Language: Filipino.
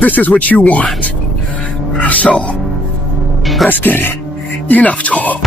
This is what you want. So, let's get it. Enough talk.